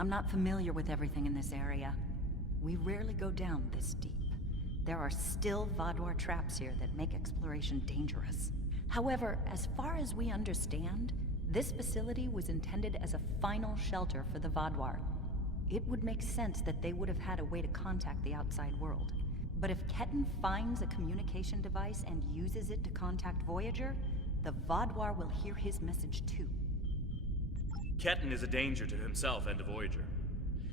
I'm not familiar with everything in this area. We rarely go down this deep. There are still Vaadwaur traps here that make exploration dangerous. However, as far as we understand, this facility was intended as a final shelter for the Vaadwaur. It would make sense that they would have had a way to contact the outside world. But if Ketan finds a communication device and uses it to contact Voyager, the Vaadwaur will hear his message too. Ketan is a danger to himself and to Voyager.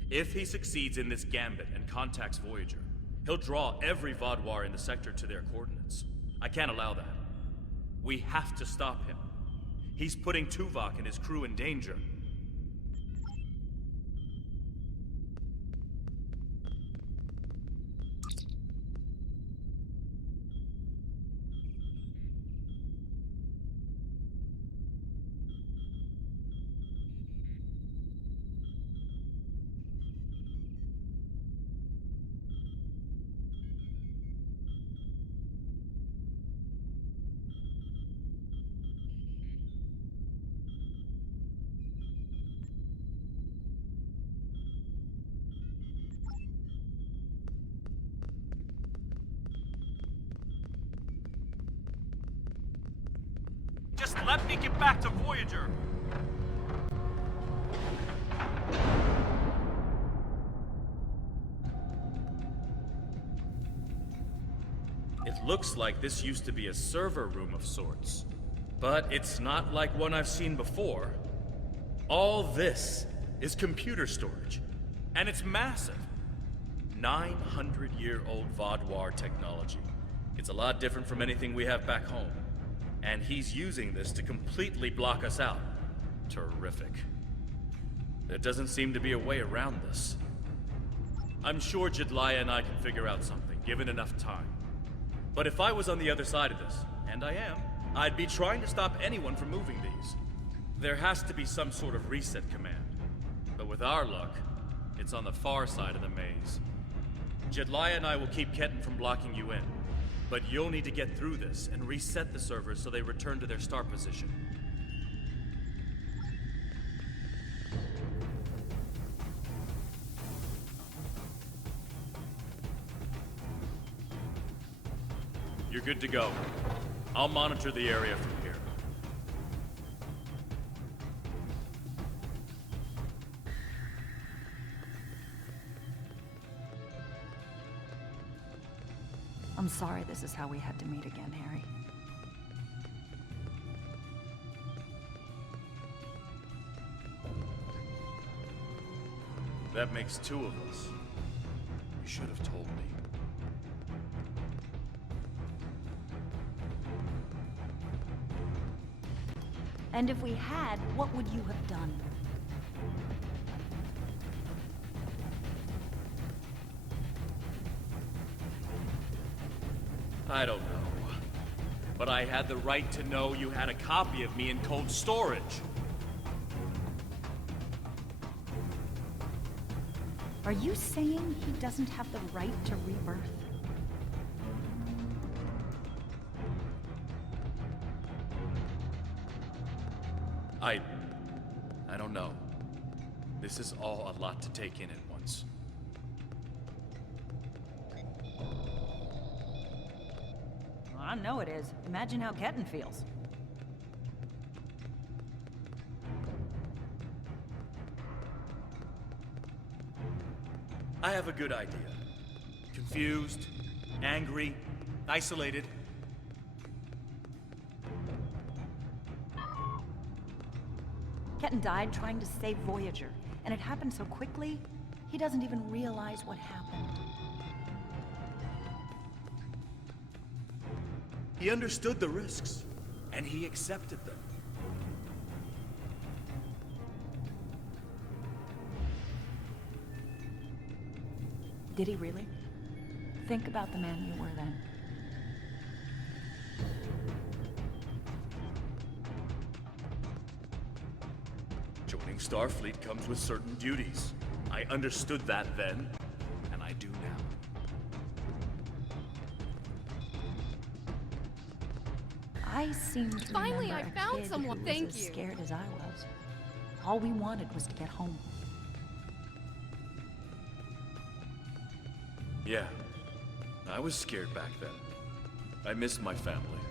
If he succeeds in this gambit and contacts Voyager, he'll draw every Vaadwaur in the sector to their coordinates. I can't allow that. We have to stop him. He's putting Tuvok and his crew in danger. Just let me get back to Voyager! It looks like this used to be a server room of sorts. But it's not like one I've seen before. All this is computer storage. And it's massive. 900-year-old Vaadwaur technology. It's a lot different from anything we have back home. And he's using this to completely block us out. Terrific. There doesn't seem to be a way around this. I'm sure Jedliah and I can figure out something, given enough time. But if I was on the other side of this, and I am, I'd be trying to stop anyone from moving these. There has to be some sort of reset command. But with our luck, it's on the far side of the maze. Jedliah and I will keep Ketan from blocking you in. But you'll need to get through this and reset the servers so they return to their start position. You're good to go. I'll monitor the area from here. I'm sorry this is how we had to meet again, Harry. That makes two of us. You should have told me. And if we had, what would you have done? I don't know. But I had the right to know you had a copy of me in cold storage. Are you saying he doesn't have the right to rebirth? I don't know. This is all a lot to take in at once. I know it is. Imagine how Ketan feels. I have a good idea. Confused, angry, isolated. Ketan died trying to save Voyager, and it happened so quickly, he doesn't even realize what happened. He understood the risks, and he accepted them. Did he really? Think about the man you were then. Joining Starfleet comes with certain duties. I understood that then, and I do now. I seem to Finally, remember I found a kid someone. who Thank was as you. scared as I was. All we wanted was to get home. Yeah, I was scared back then. I missed my family.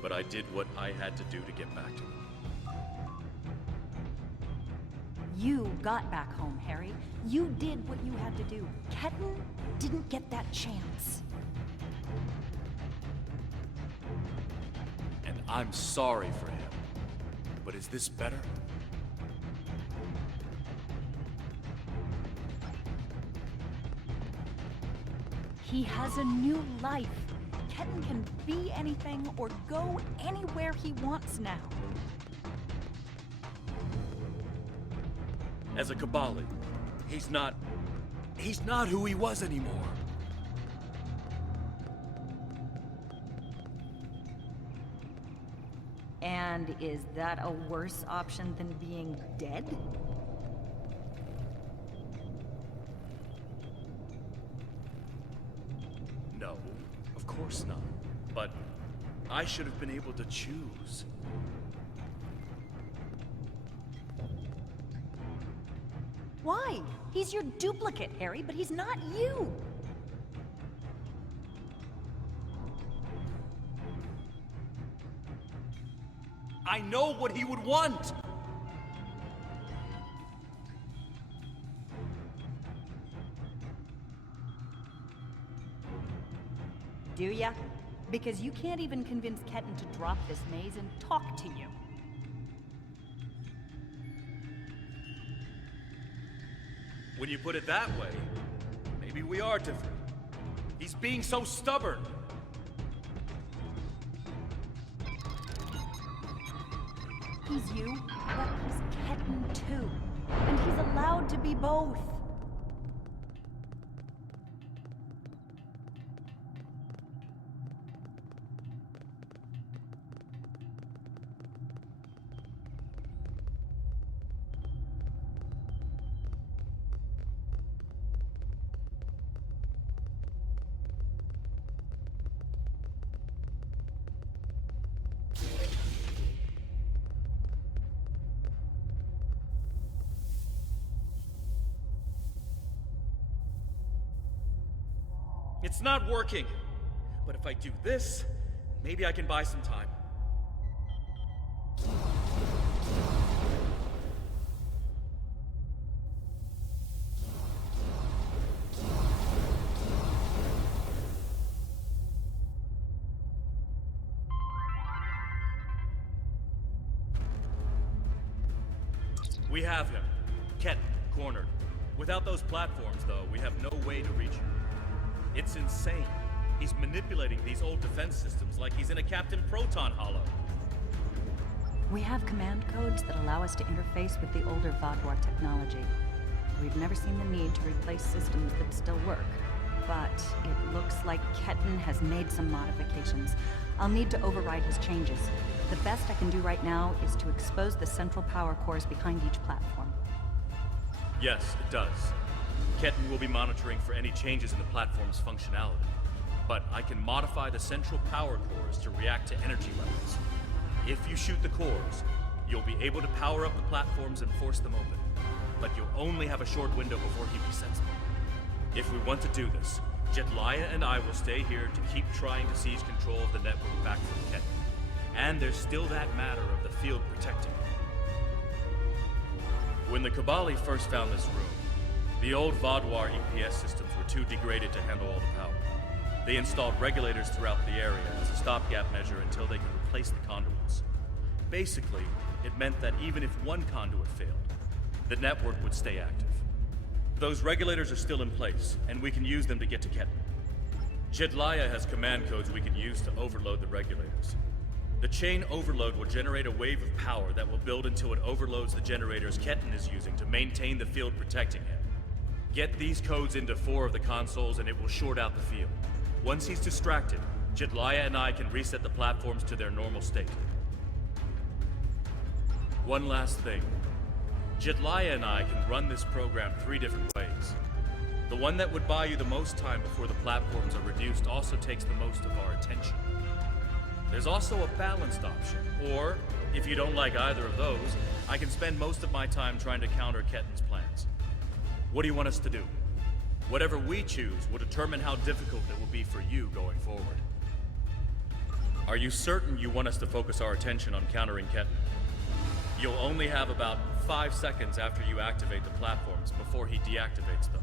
But I did what I had to do to get back to them. You got back home, Harry. You did what you had to do. Ketan didn't get that chance. And I'm sorry for him. But is this better? He has a new life. Ketan can be anything or go anywhere he wants now. As a Kabali, he's not who he was anymore. And is that a worse option than being dead? No, of course not. But I should have been able to choose. Why? He's your duplicate, Harry, but he's not you. I know what he would want! Do ya? Because you can't even convince Ketan to drop this maze and talk to you. When you put it that way, maybe we are different. He's being so stubborn. He's you, but he's Ketan too. And he's allowed to be both. It's not working. But if I do this, maybe I can buy some time. We have him. Ketan, cornered. Without those platforms, though, we have no way to reach him. It's insane. He's manipulating these old defense systems like he's in a Captain Proton Hollow. We have command codes that allow us to interface with the older Vaadwaur technology. We've never seen the need to replace systems that still work. But it looks like Ketan has made some modifications. I'll need to override his changes. The best I can do right now is to expose the central power cores behind each platform. Yes, it does. Ketan will be monitoring for any changes in the platform's functionality. But I can modify the central power cores to react to energy levels. If you shoot the cores, you'll be able to power up the platforms and force them open. But you'll only have a short window before he resets them. If we want to do this, Jedliah and I will stay here to keep trying to seize control of the network back from Ketan. And there's still that matter of the field protecting it. When the Kabali first found this room, the old Vaadwaur EPS systems were too degraded to handle all the power. They installed regulators throughout the area as a stopgap measure until they could replace the conduits. Basically, it meant that even if one conduit failed, the network would stay active. Those regulators are still in place, and we can use them to get to Ketan. Jedliah has command codes we can use to overload the regulators. The chain overload will generate a wave of power that will build until it overloads the generators Ketan is using to maintain the field protecting him. Get these codes into 4 of the consoles and it will short out the field. Once he's distracted, Jedliah and I can reset the platforms to their normal state. One last thing. Jedliah and I can run this program 3 different ways. The one that would buy you the most time before the platforms are reduced also takes the most of our attention. There's also a balanced option, or, if you don't like either of those, I can spend most of my time trying to counter Ketan's plans. What do you want us to do? Whatever we choose will determine how difficult it will be for you going forward. Are you certain you want us to focus our attention on countering Ketten? You'll only have about 5 seconds after you activate the platforms before he deactivates them.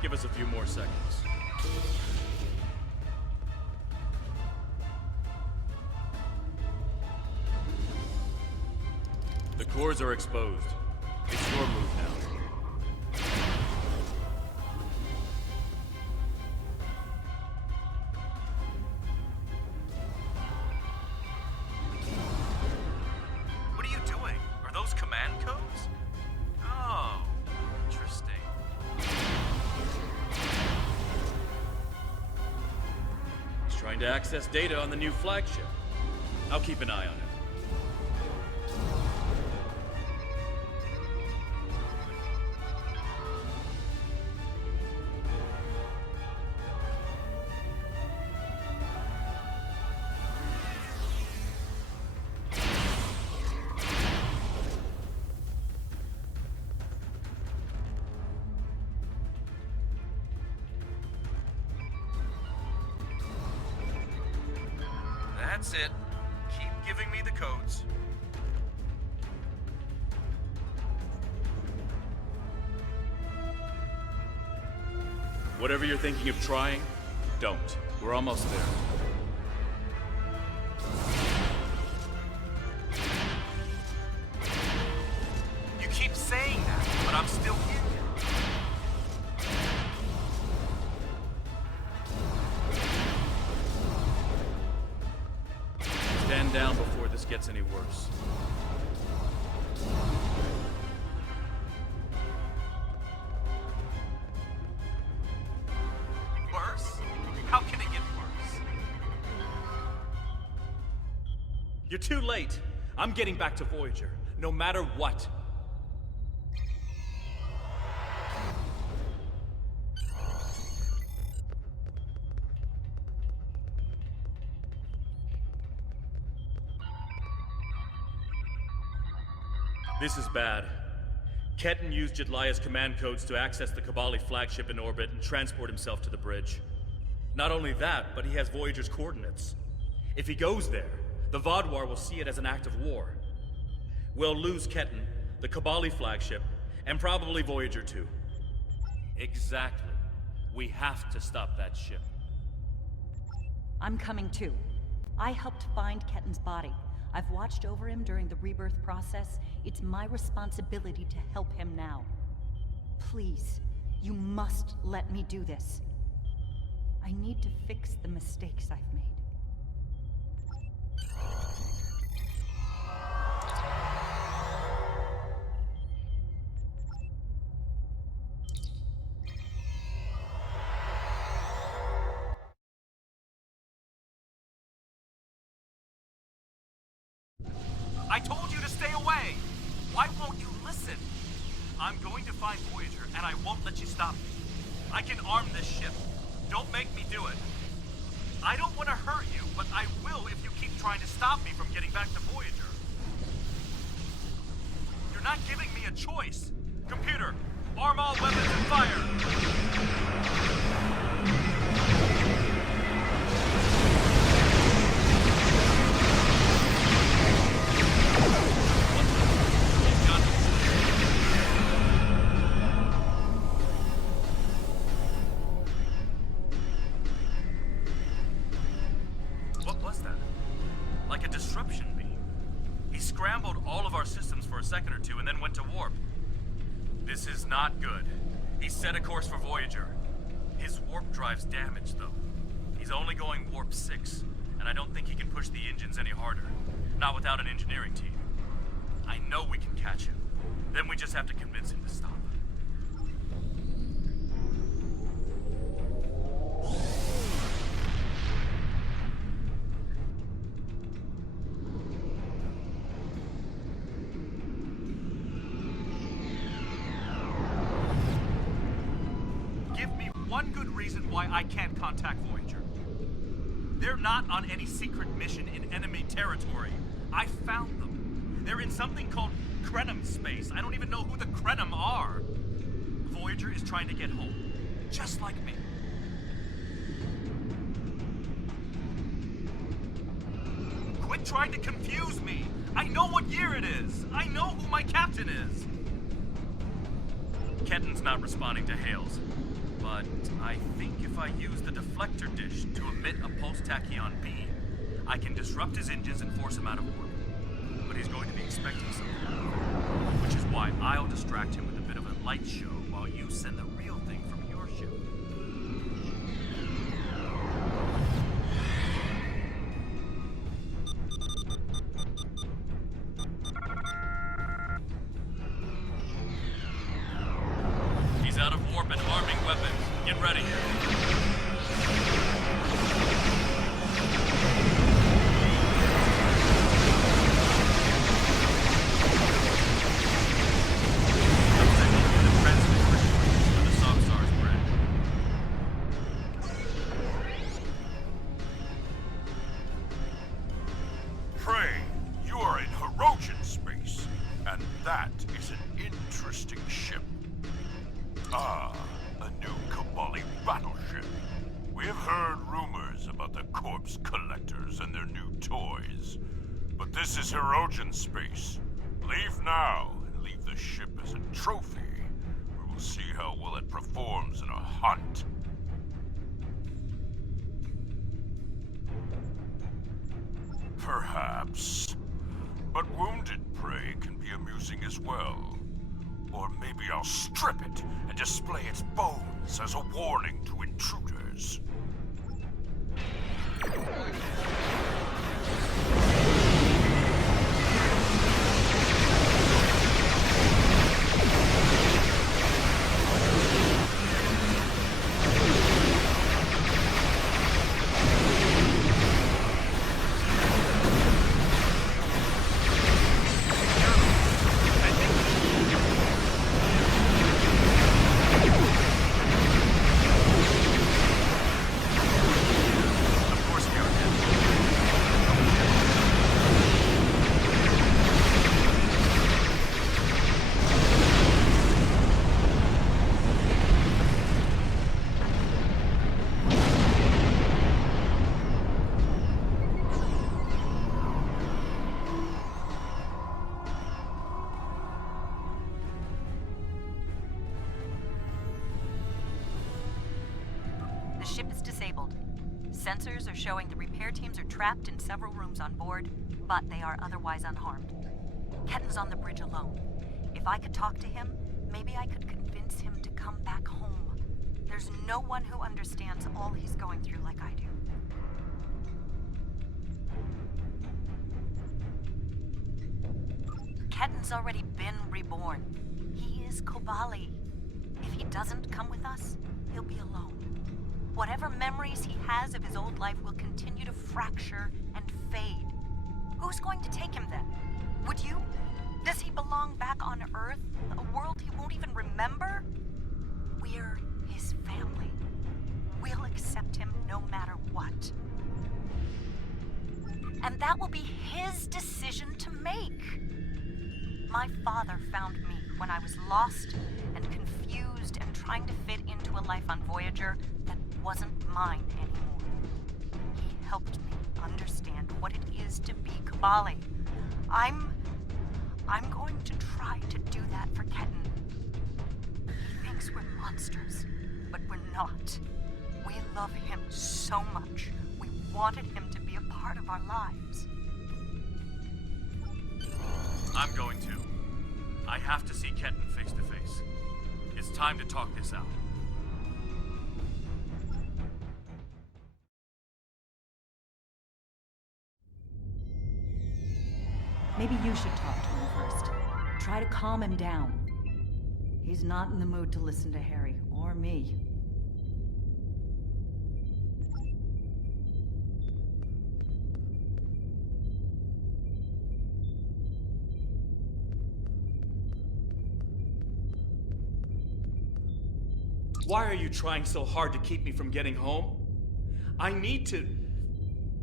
Give us a few more seconds. The cores are exposed. It's your move now. What are you doing? Are those command codes? Oh, interesting. He's trying to access data on the new flagship. I'll keep an eye on it. That's it. Keep giving me the codes. Whatever you're thinking of trying, don't. We're almost there. You keep saying that, but I'm still in. Stand down before this gets any worse. Worse? How can it get worse? You're too late. I'm getting back to Voyager, no matter what. This is bad. Ketten used Jedlia's command codes to access the Kabali flagship in orbit and transport himself to the bridge. Not only that, but he has Voyager's coordinates. If he goes there, the Vaadwaur will see it as an act of war. We'll lose Ketten, the Kabali flagship, and probably Voyager too. Exactly. We have to stop that ship. I'm coming too. I helped find Ketten's body. I've watched over him during the rebirth process. It's my responsibility to help him now. Please, you must let me do this. I need to fix the mistakes I've made. I told you to stay away! Why won't you listen? I'm going to find Voyager, and I won't let you stop me. I can arm this ship. Don't make me do it. I don't want to hurt you, but I will if you keep trying to stop me from getting back to Voyager. You're not giving me a choice. Computer, arm all weapons and fire! What was that? Like a disruption beam. He scrambled all of our systems for a second or two and then went to warp. This is not good. He set a course for Voyager. His warp drive's damaged, though. He's only going warp 6, and I don't think he can push the engines any harder. Not without an engineering team. I know we can catch him. Then we just have to convince him to stop. Give me one good reason why I can't contact Voyager. They're not on any secret mission in enemy territory. I found them. They're in something called Krenim space. I don't even know who the Krenim are. Voyager is trying to get home. just like me. Quit trying to confuse me! I know what year it is! I know who my captain is! Kenton's not responding to hails, but I think if I use the deflector dish to emit a pulse tachyon beam, I can disrupt his engines and force him out of orbit. But he's going to be expecting something, which is why I'll distract him with a bit of a light show while you send the real thing from your ship. He's out of orbit, arming weapons. Get ready. Prey, you are in Hirogen space, and that is an interesting ship. Ah, a new Kabali battleship. We have heard rumors about the corpse collectors and their new toys. But this is Hirogen space. Leave now and leave the ship as a trophy. We will see how well it performs in a hunt. Perhaps. But wounded prey can be amusing as well. Or maybe I'll strip it and display its bones as a warning to intruders. The ship is disabled. Sensors are showing the repair teams are trapped in several rooms on board, but they are otherwise unharmed. Ketton's on the bridge alone. If I could talk to him, maybe I could convince him to come back home. There's no one who understands all he's going through like I do. Ketton's already been reborn. He is Kobali. If he doesn't come with us, he'll be alone. Whatever memories he has of his old life will continue to fracture and fade. Who's going to take him then? Would you? Does he belong back on Earth? A world he won't even remember? We're his family. We'll accept him no matter what. And that will be his decision to make. My father found me when I was lost and confused and trying to fit into a life on Voyager that wasn't mine anymore. He helped me understand what it is to be Kabali. I'm going to try to do that for Ketton. He thinks we're monsters, but we're not. We love him so much. We wanted him to be a part of our lives. I'm going to. I have to see Kenton face to face. It's time to talk this out. Maybe you should talk to him first. Try to calm him down. He's not in the mood to listen to Harry or me. Why are you trying so hard to keep me from getting home? I need to...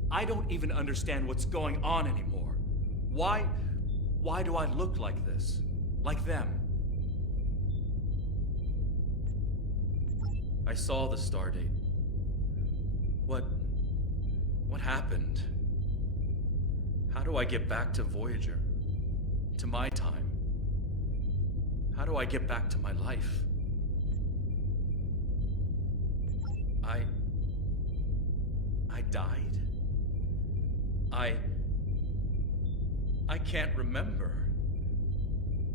I don't even understand what's going on anymore. Why do I look like this? Like them? I saw the stardate. What happened? How do I get back to Voyager? To my time? How do I get back to my life? I died? I can't remember.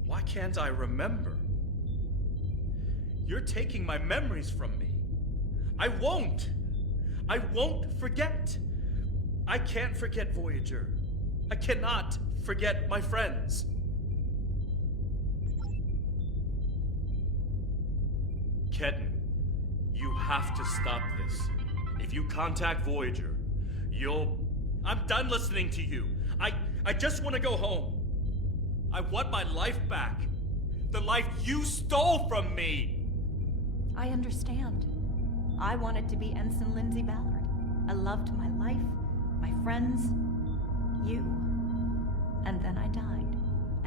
Why can't I remember? You're taking my memories from me. I won't forget. I can't forget Voyager. I cannot forget my friends. Ketan, you have to stop this. If you contact Voyager, I'm done listening to you. I just want to go home. I want my life back. The life you stole from me. I understand. I wanted to be Ensign Lindsay Ballard. I loved my life, my friends, you. And then I died,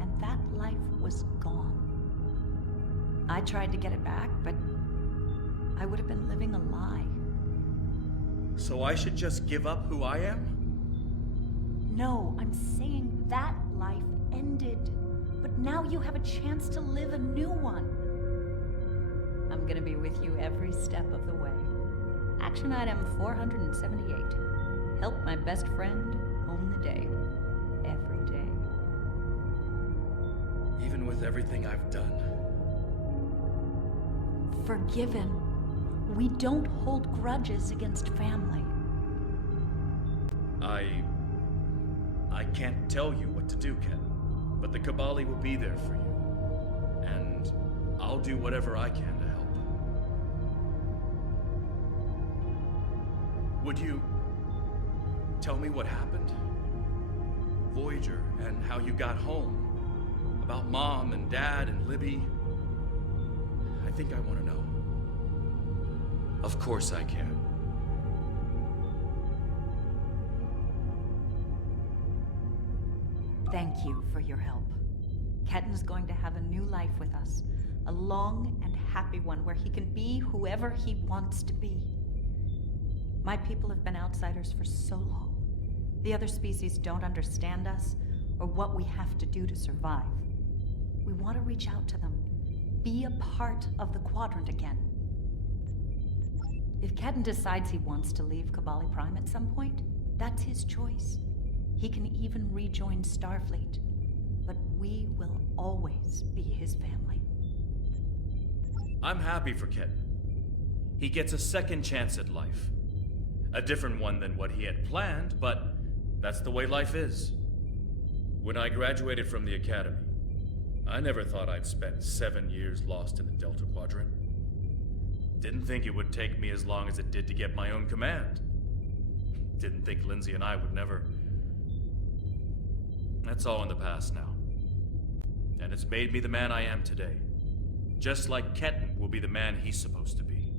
and that life was gone. I tried to get it back, but I would have been living a lie. So I should just give up who I am? No, I'm saying that life ended. But now you have a chance to live a new one. I'm gonna be with you every step of the way. Action item 478. Help my best friend home the day. Every day. Even with everything I've done. Forgiven. We don't hold grudges against family. I can't tell you what to do, Ken. But the Kabali will be there for you. And I'll do whatever I can to help. Would you tell me what happened? Voyager, and how you got home. About Mom and Dad and Libby. I think I want to know. Of course I can. Thank you for your help. Ketan's going to have a new life with us. A long and happy one where he can be whoever he wants to be. My people have been outsiders for so long. The other species don't understand us or what we have to do to survive. We want to reach out to them. Be a part of the Quadrant again. If Ketan decides he wants to leave Kabali Prime at some point, that's his choice. He can even rejoin Starfleet, but we will always be his family. I'm happy for Ketan. He gets a second chance at life. A different one than what he had planned, but that's the way life is. When I graduated from the academy, I never thought I'd spend 7 years lost in the Delta Quadrant. Didn't think it would take me as long as it did to get my own command. Didn't think Lindsay and I would never... That's all in the past now. And it's made me the man I am today. Just like Ketan will be the man he's supposed to be.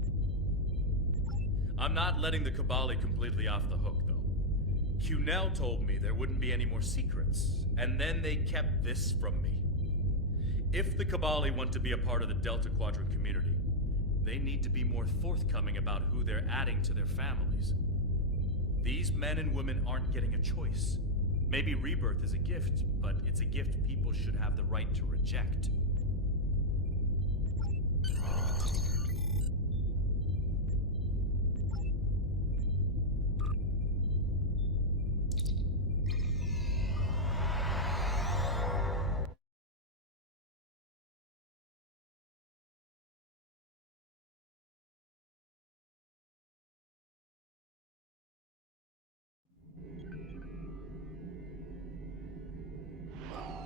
I'm not letting the Kabali completely off the hook, though. Cunell told me there wouldn't be any more secrets, and then they kept this from me. If the Kabali want to be a part of the Delta Quadrant community, they need to be more forthcoming about who they're adding to their families. These men and women aren't getting a choice. Maybe rebirth is a gift, but it's a gift people should have the right to reject.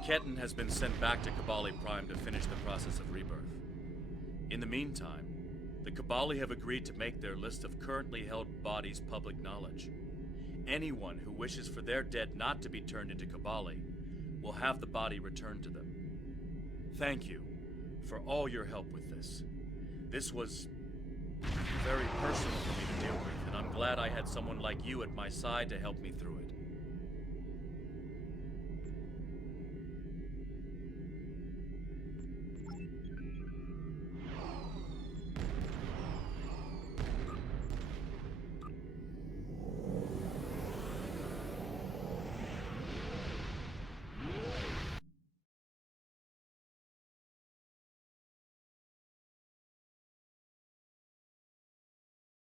Ketan has been sent back to Kabali Prime to finish the process of rebirth. In the meantime, the Kabali have agreed to make their list of currently held bodies public knowledge. Anyone who wishes for their dead not to be turned into Kabali will have the body returned to them. Thank you for all your help with this. This was very personal for me to deal with, and I'm glad I had someone like you at my side to help me through it.